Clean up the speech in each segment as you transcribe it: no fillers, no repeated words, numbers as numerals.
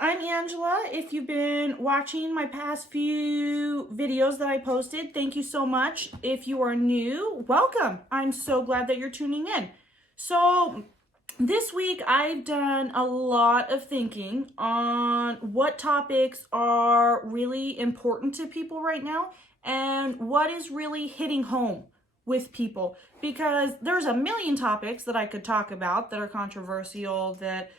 I'm Angela. If you've been watching my past few videos that I posted, thank you so much. If you are new, welcome. I'm so glad that you're tuning in. So this week I've done a lot of thinking on what topics are really important to people right now and what is really hitting home with people, because there's a million topics that I could talk about that are controversial, that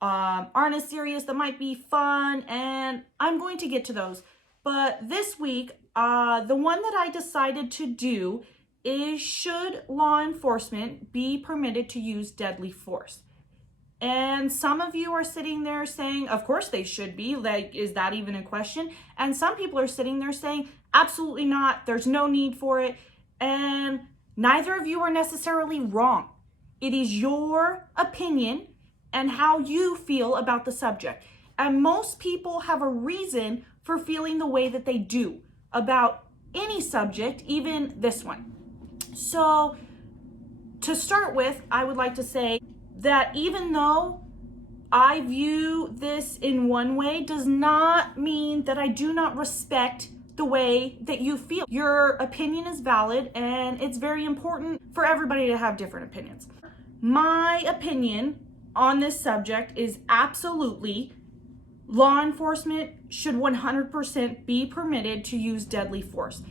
aren't as serious, that might be fun, and I'm going to get to those. But this week, the one that I decided to do is, should law enforcement be permitted to use deadly force? And some of you are sitting there saying, of course they should be. Like, is that even a question? And some people are sitting there saying, absolutely not. There's no need for it. And neither of you are necessarily wrong. It is your opinion and how you feel about the subject. And most people have a reason for feeling the way that they do about any subject, even this one. So to start with, I would like to say that even though I view this in one way, does not mean that I do not respect the way that you feel. Your opinion is valid, and it's very important for everybody to have different opinions. My opinion on this subject is absolutely law enforcement should 100% be permitted to use deadly force.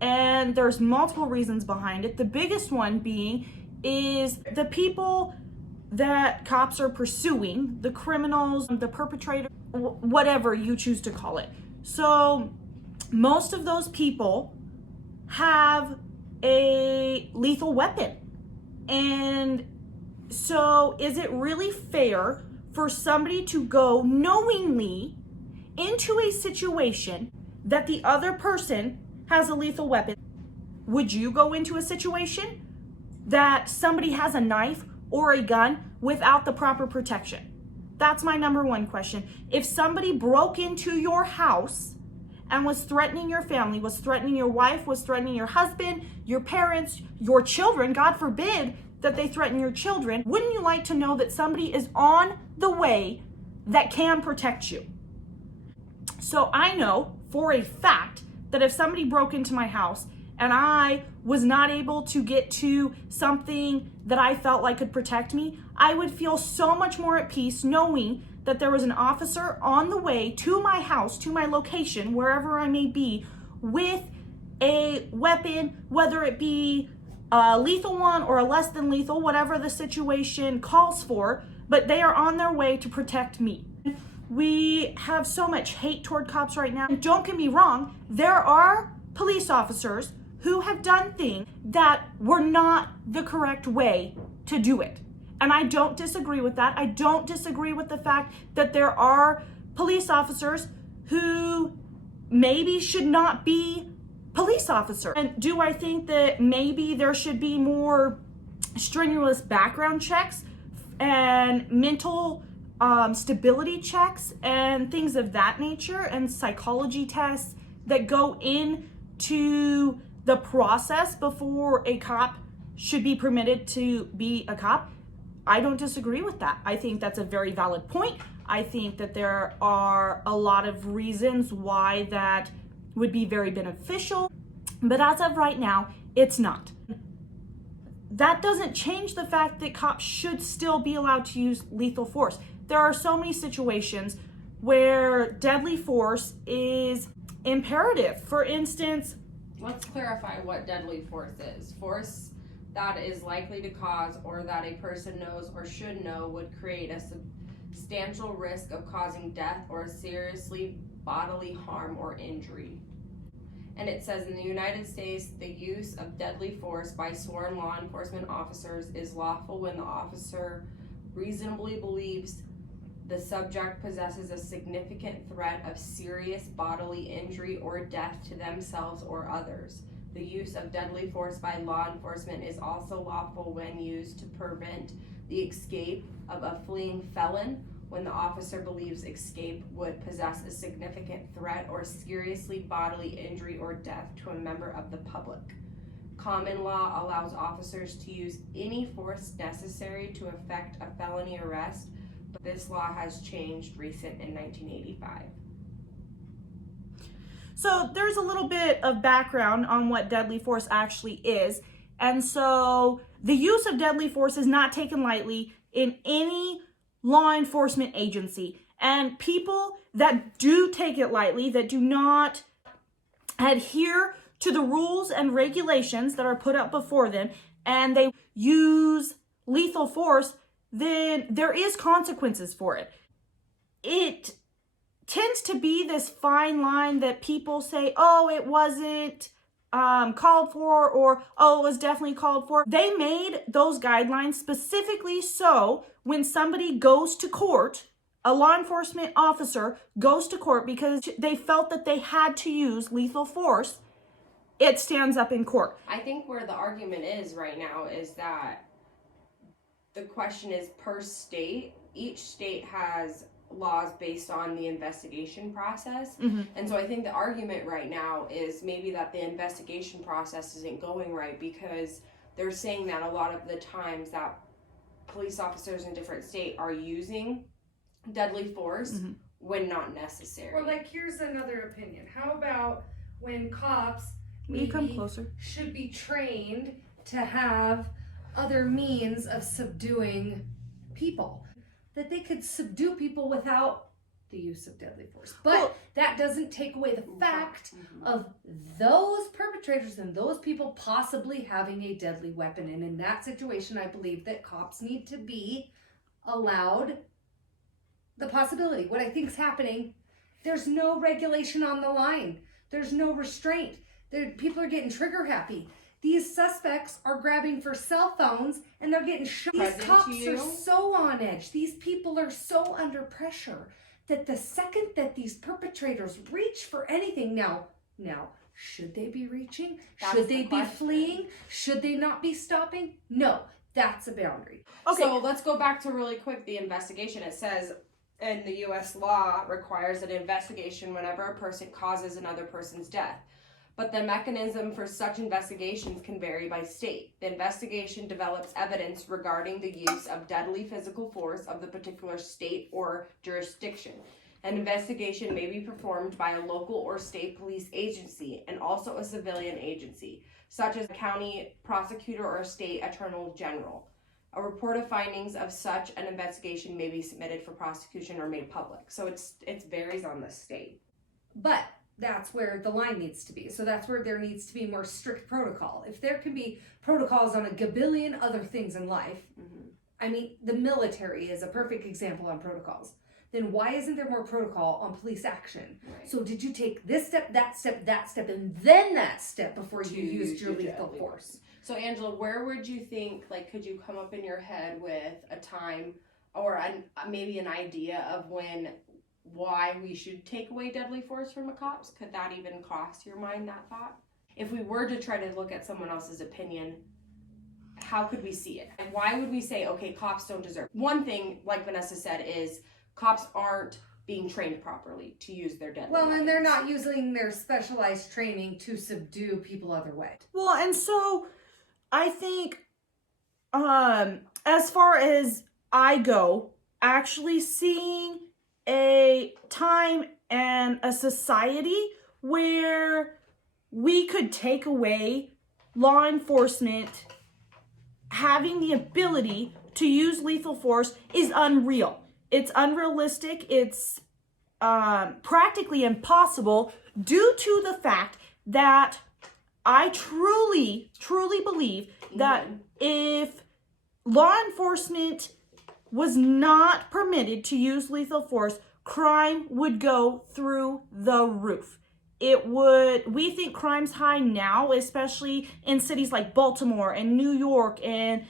And there's multiple reasons behind it. The biggest one being is the people that cops are pursuing, the criminals, the perpetrator, whatever you choose to call it. So most of those people have a lethal weapon. And so is it really fair for somebody to go knowingly into a situation that the other person has a lethal weapon? Would you go into a situation that somebody has a knife or a gun without the proper protection? That's my number one question. If somebody broke into your house and was threatening your family, was threatening your wife, was threatening your husband, your parents, your children, God forbid that they threaten your children, wouldn't you like to know that somebody is on the way that can protect you? So I know for a fact that if somebody broke into my house and I was not able to get to something that I felt like could protect me, I would feel so much more at peace knowing that there was an officer on the way to my house, to my location, wherever I may be, with a weapon, whether it be a lethal one or a less than lethal, whatever the situation calls for, but they are on their way to protect me. We have so much hate toward cops right now. And don't get me wrong, there are police officers who have done things that were not the correct way to do it. And I don't disagree with that. I don't disagree with the fact that there are police officers who maybe should not be police officers. And do I think that maybe there should be more strenuous background checks and mental stability checks and things of that nature, and psychology tests that go into the process before a cop should be permitted to be a cop? I don't disagree with that. I think that's a very valid point. I think that there are a lot of reasons why that would be very beneficial, but as of right now, it's not. That doesn't change the fact that cops should still be allowed to use lethal force. There are so many situations where deadly force is imperative. For instance, let's clarify what deadly force is. Force that is likely to cause, or that a person knows or should know would create a substantial risk of causing death or seriously bodily harm or injury. And it says, in the United States, the use of deadly force by sworn law enforcement officers is lawful when the officer reasonably believes the subject possesses a significant threat of serious bodily injury or death to themselves or others. The use of deadly force by law enforcement is also lawful when used to prevent the escape of a fleeing felon, when the officer believes escape would possess a significant threat or seriously bodily injury or death to a member of the public. Common law allows officers to use any force necessary to effect a felony arrest, This law has changed recent in 1985. So there's a little bit of background on what deadly force actually is. And so the use of deadly force is not taken lightly in any law enforcement agency. And people that do take it lightly, that do not adhere to the rules and regulations that are put up before them, and they use lethal force, then there is consequences for it. It tends to be this fine line that people say, oh, it wasn't called for, or oh, it was definitely called for. They made those guidelines specifically so when somebody goes to court, a law enforcement officer goes to court because they felt that they had to use lethal force, it stands up in court. I think where the argument is right now is that the question is per state. Each state has laws based on the investigation process. And so I think the argument right now is maybe that the investigation process isn't going right, because they're saying that a lot of the times that police officers in different states are using deadly force when not necessary. Or like, here's another opinion. How about when cops You come closer. should be trained to have other means of subduing people? That they could subdue people without the use of deadly force. But that doesn't take away the fact of those perpetrators and those people possibly having a deadly weapon. And in that situation, I believe that cops need to be allowed the possibility. What I think is happening, there's no regulation on the line. There's no restraint. People are getting trigger happy. These suspects are grabbing for cell phones and they're getting shot. These cops are so on edge. These people are so under pressure that the second that these perpetrators reach for anything now, should they be reaching? Should they be fleeing? Should they not be stopping? No, that's a boundary. Okay, so let's go back to really quick the investigation. It says in the U.S. law requires an investigation whenever a person causes another person's death. But the mechanism for such investigations can vary by state. The investigation develops evidence regarding the use of deadly physical force of the particular state or jurisdiction. An investigation may be performed by a local or state police agency and also a civilian agency, such as a county prosecutor or a state attorney general. A report of findings of such an investigation may be submitted for prosecution or made public. So it varies on the state. But that's where the line needs to be. So that's where there needs to be more strict protocol. If there can be protocols on a gabillion other things in life, I mean, the military is a perfect example on protocols. Then why isn't there more protocol on police action? Right. So did you take this step, that step, and then that step before you used your lethal force? So Angela, where would you think, like, could you come up in your head with a time or maybe an idea of why we should take away deadly force from the cops? Could that even cross your mind, that thought? If we were to try to look at someone else's opinion, how could we see it? And why would we say, okay, cops don't deserve? One thing, like Vanessa said, is cops aren't being trained properly to use their deadly weapons. And they're not using their specialized training to subdue people other way. Well, and so I think as far as I go, actually seeing a time and a society where we could take away law enforcement having the ability to use lethal force is unreal. It's unrealistic. It's practically impossible due to the fact that I truly believe that if law enforcement was not permitted to use lethal force, crime would go through the roof. We think crime's high now, especially in cities like Baltimore and New York and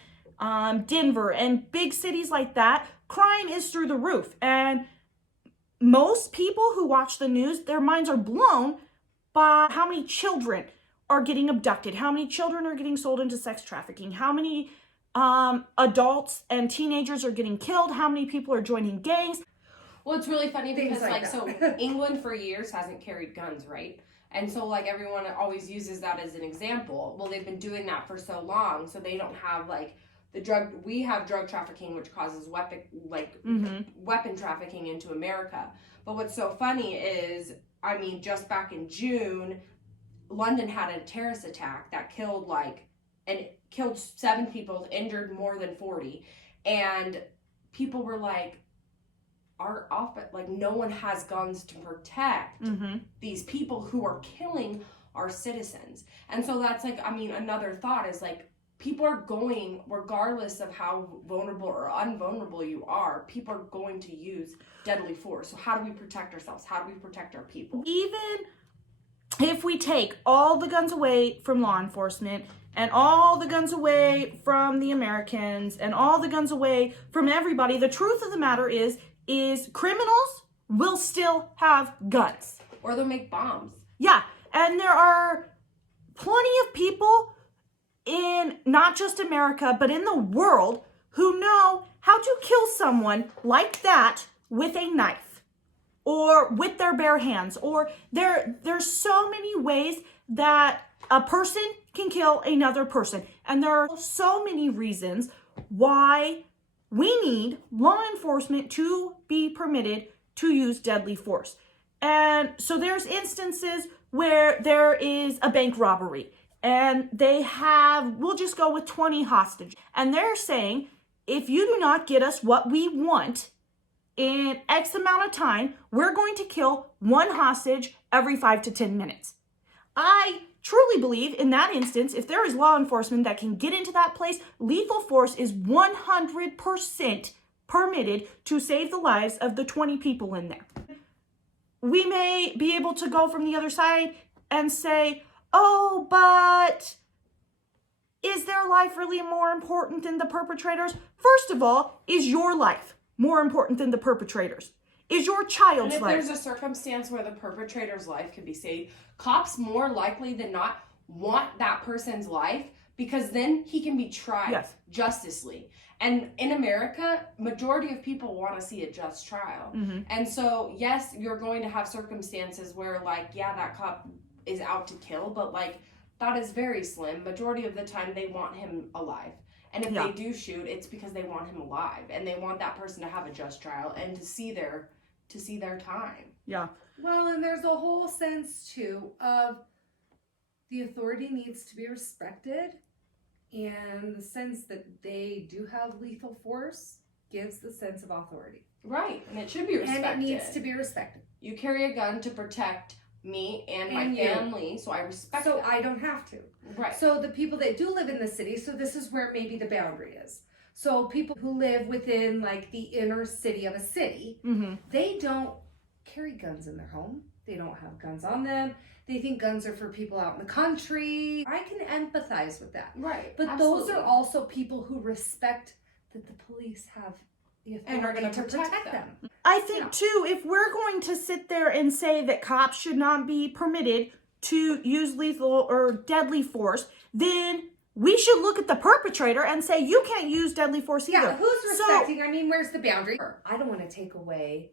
Denver and big cities like that. Crime is through the roof. And most people who watch the news, their minds are blown by how many children are getting abducted, how many children are getting sold into sex trafficking, how many adults and teenagers are getting killed, how many people are joining gangs. Well, it's really funny because so England for years hasn't carried guns, right? And so like everyone always uses that as an example. Well, they've been doing that for so long, so they don't have like we have drug trafficking, which causes weapon trafficking into America. But what's so funny is, I mean, just back in June, London had a terrorist attack that killed 7 people, injured more than 40, and people were like, no one has guns to protect these people who are killing our citizens. And so that's another thought is people are going, regardless of how vulnerable or unvulnerable you are, people are going to use deadly force. So how do we protect ourselves? How do we protect our people? Even if we take all the guns away from law enforcement and all the guns away from the Americans and all the guns away from everybody, the truth of the matter is criminals will still have guns. Or they'll make bombs. Yeah, and there are plenty of people in not just America, but in the world who know how to kill someone like that with a knife or with their bare hands. Or there's so many ways that a person can kill another person. And there are so many reasons why we need law enforcement to be permitted to use deadly force. And so there's instances where there is a bank robbery and we'll just go with 20 hostages. And they're saying, if you do not get us what we want in X amount of time, we're going to kill one hostage every 5 to 10 minutes. I truly believe in that instance, if there is law enforcement that can get into that place, lethal force is 100% permitted to save the lives of the 20 people in there. We may be able to go from the other side and say, oh, but is their life really more important than the perpetrators? First of all, is your life more important than the perpetrators? Is your child's life? And if there's a circumstance where the perpetrator's life can be saved, cops more likely than not want that person's life, because then he can be tried justly. And in America, majority of people want to see a just trial. And so, yes, you're going to have circumstances where that cop is out to kill, but that is very slim. Majority of the time they want him alive. And if they do shoot, it's because they want him alive and they want that person to have a just trial and to see their time. Yeah. Well, and there's a whole sense too of the authority needs to be respected, and the sense that they do have lethal force gives the sense of authority. Right, and it should be respected. And it needs to be respected. You carry a gun to protect me and my family, so I respect So that. I don't have to. Right. So the people that do live in the city, so this is where maybe the boundary is. So people who live within the inner city of a city, they don't carry guns in their home. They don't have guns on them. They think guns are for people out in the country. I can empathize with that. Right. But those are also people who respect that the police have the authority and are going to protect them. I think too, if we're going to sit there and say that cops should not be permitted to use lethal or deadly force, then we should look at the perpetrator and say, you can't use deadly force either. Yeah, who's respecting? Where's the boundary? I don't want to take away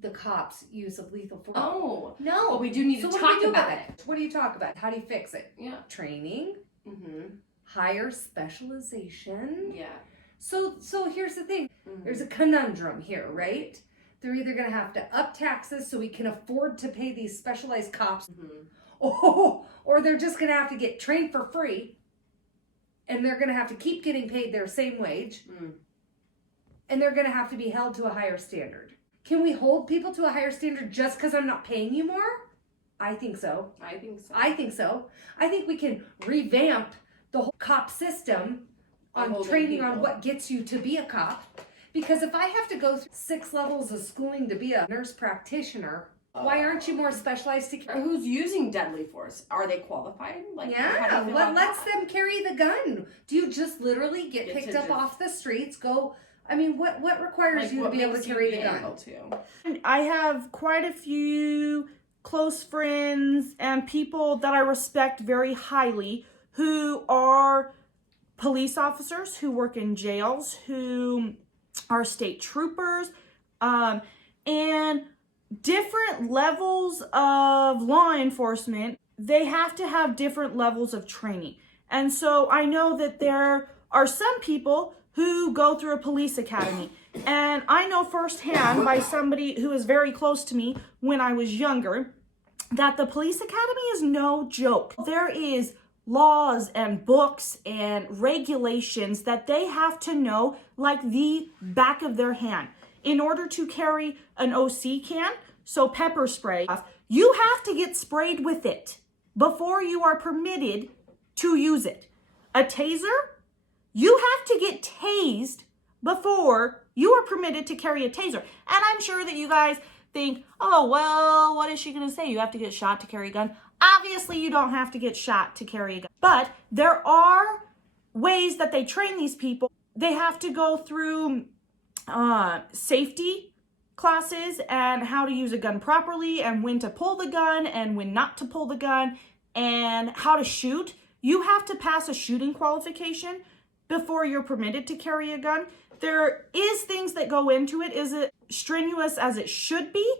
the cops' use of lethal force. Oh. No. Well, we do need to talk about it. What do you talk about? How do you fix it? Yeah. Training. Higher specialization. Yeah. So here's the thing. There's a conundrum here, right? They're either going to have to up taxes so we can afford to pay these specialized cops, or they're just going to have to get trained for free, and they're going to have to keep getting paid their same wage, and they're going to have to be held to a higher standard. Can we hold people to a higher standard just because I'm not paying you more? I think so. I think so. I think we can revamp the whole cop system on training on what gets you to be a cop. Because if I have to go through 6 levels of schooling to be a nurse practitioner, why aren't you more specialized to... Who's using deadly force? Are they qualified? What lets them carry the gun? Do you just literally get picked up off the streets, go... what requires you to be able to carry the gun? I have quite a few close friends and people that I respect very highly who are police officers, who work in jails, who are state troopers, and different levels of law enforcement. They have to have different levels of training. And so I know that there are some people who go through a police academy. And I know firsthand by somebody who is very close to me when I was younger that the police academy is no joke. There is laws and books and regulations that they have to know like the back of their hand. In order to carry an OC can, so pepper spray, you have to get sprayed with it before you are permitted to use it. A taser, you have to get tased before you are permitted to carry a taser. And I'm sure that you guys think, oh, well, what is she going to say? You have to get shot to carry a gun. Obviously, you don't have to get shot to carry a gun. But there are ways that they train these people. They have to go through safety classes and how to use a gun properly and when to pull the gun and when not to pull the gun and how to shoot. You have to pass a shooting qualification before you're permitted to carry a gun. There is things that go into it. Is it strenuous as it should be?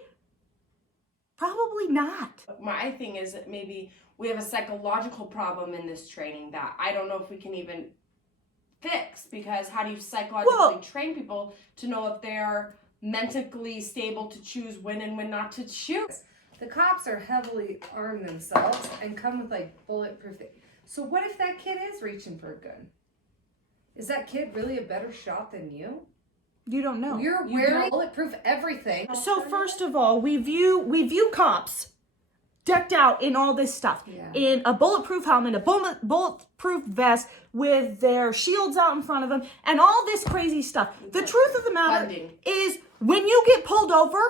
Probably not. My thing is that maybe we have a psychological problem in this training that I don't know if we can even fix, because how do you psychologically train people to know if they're mentally stable to choose when and when not to shoot? The cops are heavily armed themselves and come with like bulletproof things. So what if that kid is reaching for a gun? Is that kid really a better shot than you? You don't know. You're wearing bulletproof everything. So first of all, we view cops decked out in all this stuff. Yeah. In a bulletproof helmet, a bulletproof vest with their shields out in front of them and all this crazy stuff. The truth of the matter is when you get pulled over,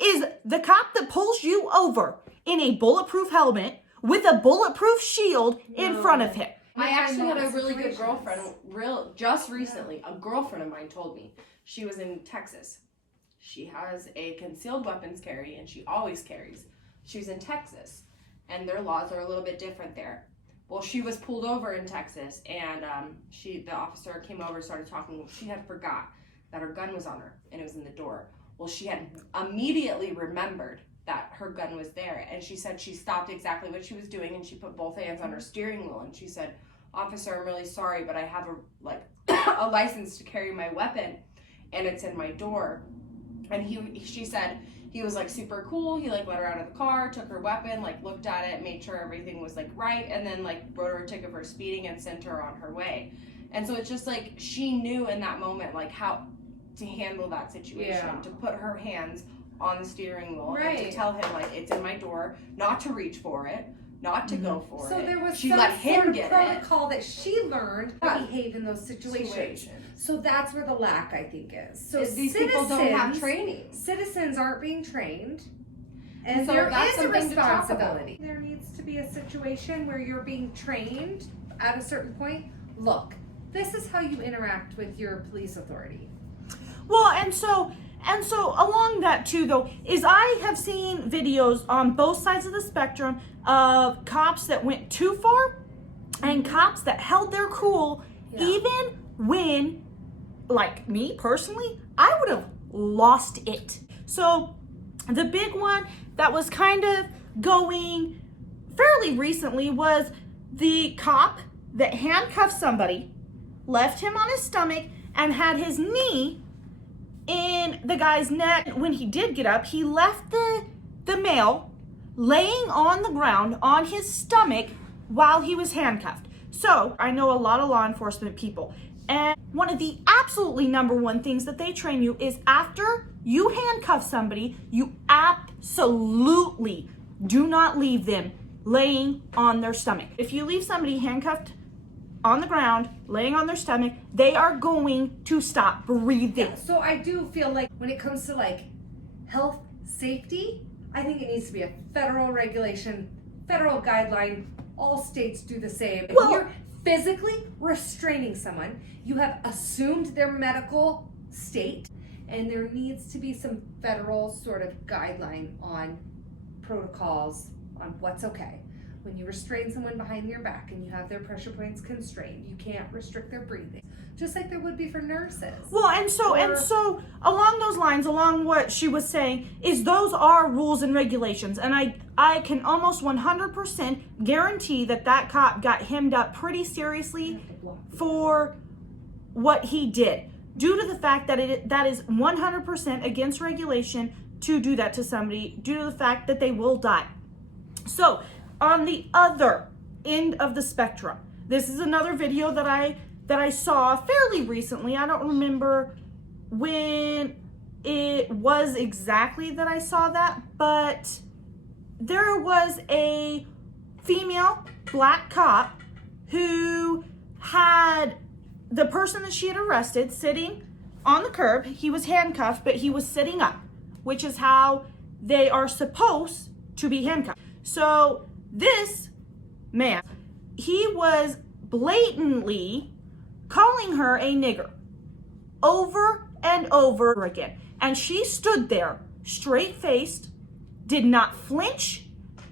is the cop that pulls you over in a bulletproof helmet with a bulletproof shield in front of him. I actually had a really good girlfriend, just recently, a girlfriend of mine told me she was in Texas. She has a concealed weapons carry and she always carries. She was in Texas and their laws are a little bit different there. Well, she was pulled over in Texas and the officer came over, started talking. She had forgot that her gun was on her and it was in the door. Well, she had immediately remembered that her gun was there, and she said she stopped exactly what she was doing and she put both hands on her steering wheel and she said, "Officer, I'm really sorry, but I have a license to carry my weapon and it's in my door." And she said he was like super cool. He like let her out of the car, took her weapon, like looked at it, made sure everything was like right, and then like wrote her a ticket for speeding and sent her on her way. And so it's just like she knew in that moment like how to handle that situation, to put her hands on the steering wheel and to tell him like it's in my door, not to reach for it, not to go for it. So there was she some let sort him of get protocol that she learned to behave in those situations. So that's where the lack, I think, is. So these people don't have training. Citizens aren't being trained, and so there that's is a something to talk responsibility. There needs to be a situation where you're being trained at a certain point. Look, this is how you interact with your police authority. Well, and so along that too, though, is I have seen videos on both sides of the spectrum of cops that went too far and cops that held their cool, even when, like me personally, I would have lost it. So the big one that was kind of going fairly recently was the cop that handcuffed somebody, left him on his stomach, and had his knee in the guy's neck. When he did get up, he left the male laying on the ground on his stomach while he was handcuffed. So I know a lot of law enforcement people, and one of the absolutely number one things that they train you is after you handcuff somebody, you absolutely do not leave them laying on their stomach. If you leave somebody handcuffed on the ground, laying on their stomach, they are going to stop breathing. Yeah, so I do feel like when it comes to like health safety, I think it needs to be a federal regulation, federal guideline. All states do the same. If you're physically restraining someone, you have assumed their medical state, and there needs to be some federal sort of guideline on protocols on what's okay. When you restrain someone behind your back and you have their pressure points constrained, you can't restrict their breathing, just like there would be for nurses. Well, and so along those lines, along what she was saying, is those are rules and regulations, and I can almost 100% guarantee that cop got hemmed up pretty seriously for what he did, due to the fact that that is 100% against regulation to do that to somebody, due to the fact that they will die. So on the other end of the spectrum, this is another video that I saw fairly recently. I don't remember when it was exactly that I saw that, but there was a female black cop who had the person that she had arrested sitting on the curb. He was handcuffed, but he was sitting up, which is how they are supposed to be handcuffed. So this man, he was blatantly calling her a nigger over and over again. And she stood there straight-faced, did not flinch,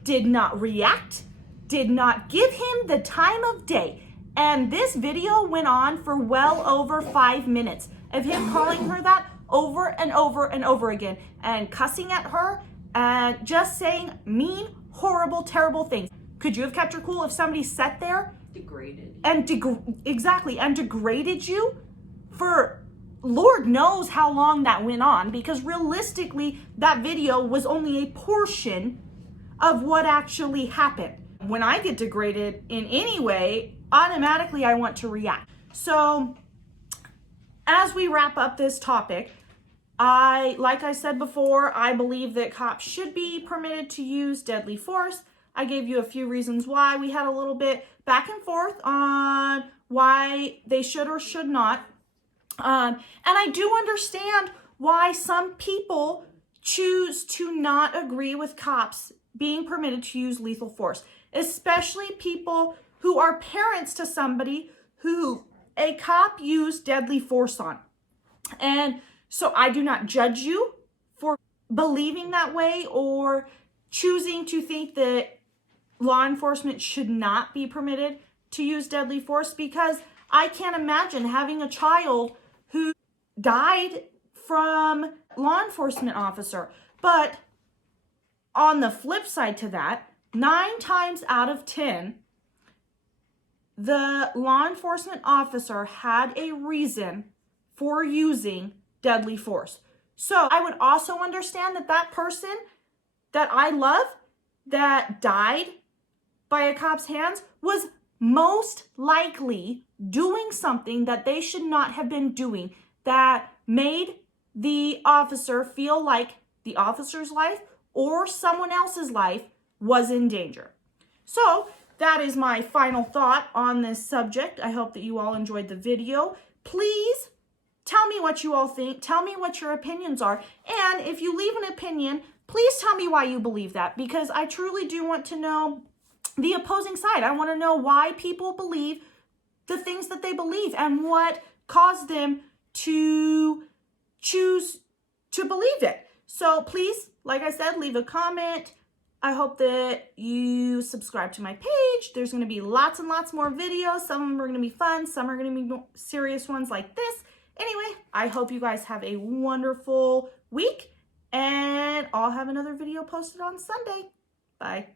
did not react, did not give him the time of day. And this video went on for well over 5 minutes of him calling her that over and over and over again, and cussing at her and just saying mean, horrible, terrible things. Could you have kept her cool if somebody sat there Degraded. and degraded you for Lord knows how long that went on? Because realistically, that video was only a portion of what actually happened. When I get degraded in any way, automatically I want to react. So as we wrap up this topic, like I said before, I believe that cops should be permitted to use deadly force. I gave you a few reasons why. We had a little bit back and forth on why they should or should not. And I do understand why some people choose to not agree with cops being permitted to use lethal force, especially people who are parents to somebody who a cop used deadly force on. And so I do not judge you for believing that way or choosing to think that law enforcement should not be permitted to use deadly force, because I can't imagine having a child who died from law enforcement officer. But on the flip side to that, 9 times out of 10, the law enforcement officer had a reason for using deadly force. So I would also understand that that person that I love that died by a cop's hands was most likely doing something that they should not have been doing, that made the officer feel like the officer's life or someone else's life was in danger. So that is my final thought on this subject. I hope that you all enjoyed the video. Please tell me what you all think. Tell me what your opinions are. And if you leave an opinion, please tell me why you believe that, because I truly do want to know the opposing side. I want to know why people believe the things that they believe and what caused them to choose to believe it. So please, like I said, leave a comment. I hope that you subscribe to my page. There's going to be lots and lots more videos. Some of them are going to be fun. Some are going to be more serious ones like this. Anyway, I hope you guys have a wonderful week, and I'll have another video posted on Sunday. Bye.